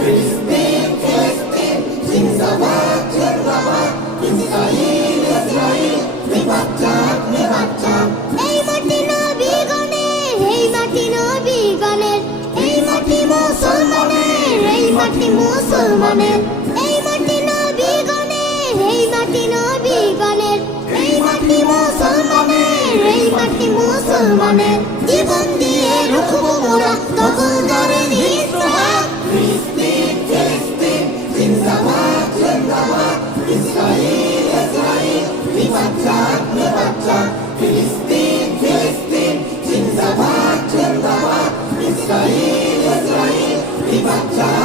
ফিলিস্তিন ফিলিস্তিন জিন্দাবাদ জিন্দাবাদ ইসরাইল ইসরাইল নিপাত যাক নিপাত যাক এই মাটি নবীগণের এই মাটি নবীগণের এই মাটি মুসলমানের এই মাটি মুসলমানের এই মাটি নবীগণের এই মাটি নবীগণের এই মাটি মুসলমানের এই মাটি মুসলমানের জীবন দিয়ে রুখবো মোরা দখলদারের হিংস্র হাত ফিলিস্তিন ফিলিস্তিন জিন্দাবাদ জিন্দাবাদ ইসরাইল ইসরাইল নিপাত যাক নিপাত যাক ফিলিস্তিন ফিলিস্তিন জিন্দাবাদ জিন্দাবাদ ইসরাইল ইসরাইল নিপাত যাক